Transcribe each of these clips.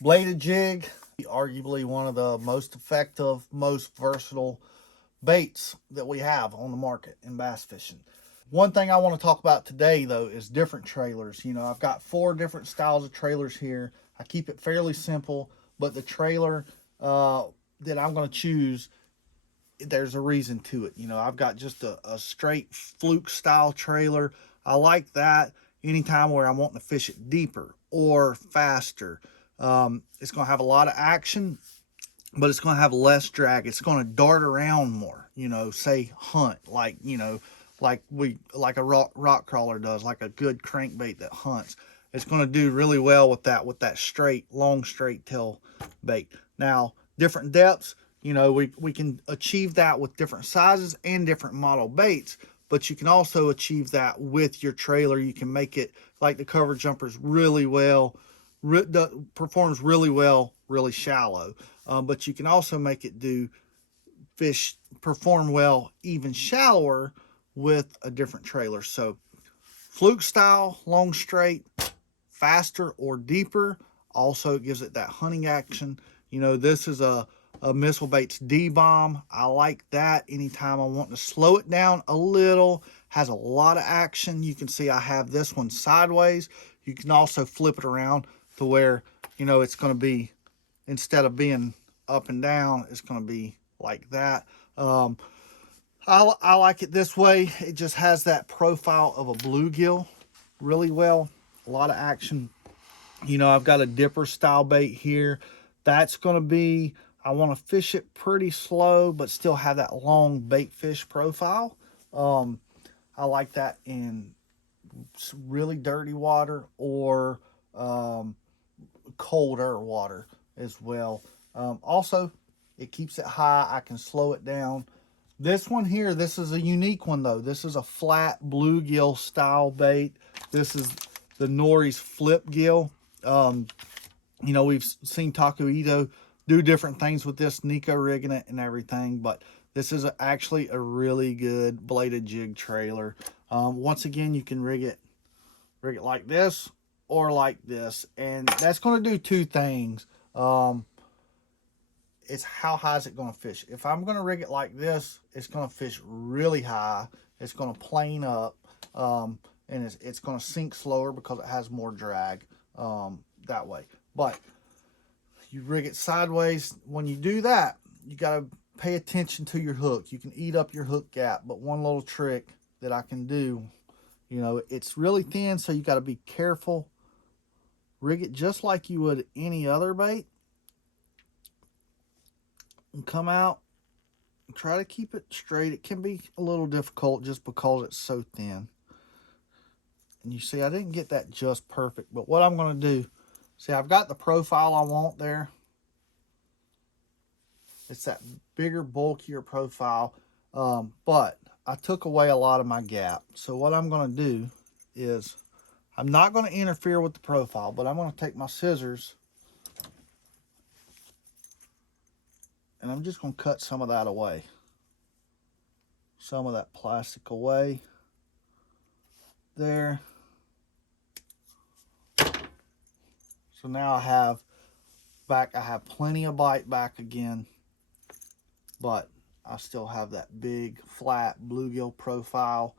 Bladed jig, arguably one of the most effective, most versatile baits that we have on the market in bass fishing. One thing I want to talk about today, though, is different trailers. I've got 4 different styles of trailers here. I keep it fairly simple, but the trailer that I'm going to choose, there's a reason to it. I've got just a straight fluke style trailer. I like that anytime where I'm wanting to fish it deeper or faster. It's going to have a lot of action, but it's going to have less drag. It's going to dart around more, say hunt, like a rock crawler does, like a good crankbait that hunts. It's going to do really well with that straight, long, straight tail bait. Now, different depths, we can achieve that with different sizes and different model baits, but you can also achieve that with your trailer. You can make it like the cover jumpers really well, performs really well, really shallow. But you can also make it do fish perform well even shallower with a different trailer. So fluke style, long straight, faster or deeper. Also, it gives it that hunting action. This is a Missile Baits D-bomb. I like that anytime I want to slow it down a little. Has a lot of action. You can see I have this one sideways. You can also flip it around to where, it's going to be, instead of being up and down, it's going to be like that. I like it this way. It just has that profile of a bluegill really well. A lot of action. I've got a dipper style bait here. That's going to be, I want to fish it pretty slow, but still have that long bait fish profile. I like that in really dirty water or colder water as well. Also, it keeps it high. I can slow it down. This one here, this is a unique one though. This is a flat bluegill style bait. This is the Nori's flip gill. We've seen Taco Ito do different things with this, Nico rigging it and everything, but this is actually a really good bladed jig trailer. Once again, you can rig it like this or like this, and that's going to do 2 things. It's how high is it going to fish. If I'm going to rig it like this, it's going to fish really high. It's going to plane up, and it's going to sink slower because it has more drag that way. But you rig it sideways. When you do that, you got to pay attention to your hook. You can eat up your hook gap, but one little trick that I can do, it's really thin, so you got to be careful. Rig it just like you would any other bait, and come out and try to keep it straight. It can be a little difficult just because it's so thin. And you see, I didn't get that just perfect, but what I'm going to do, see, I've got the profile I want there. It's that bigger, bulkier profile, but I took away a lot of my gap. So what I'm going to do is, I'm not going to interfere with the profile, but I'm going to take my scissors and I'm just going to cut some of that away. Some of that plastic away. There. So now I have plenty of bite back again, but I still have that big, flat bluegill profile.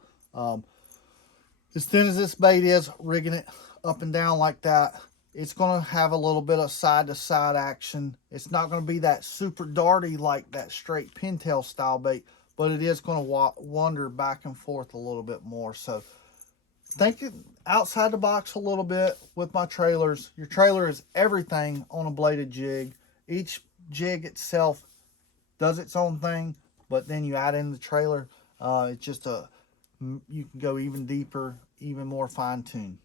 As thin as this bait is, rigging it up and down like that, it's going to have a little bit of side-to-side action. It's not going to be that super darty like that straight pintail style bait, but it is going to wander back and forth a little bit more. So think outside the box a little bit with my trailers. Your trailer is everything on a bladed jig. Each jig itself does its own thing, but then you add in the trailer. It's just you can go even deeper, even more fine-tuned.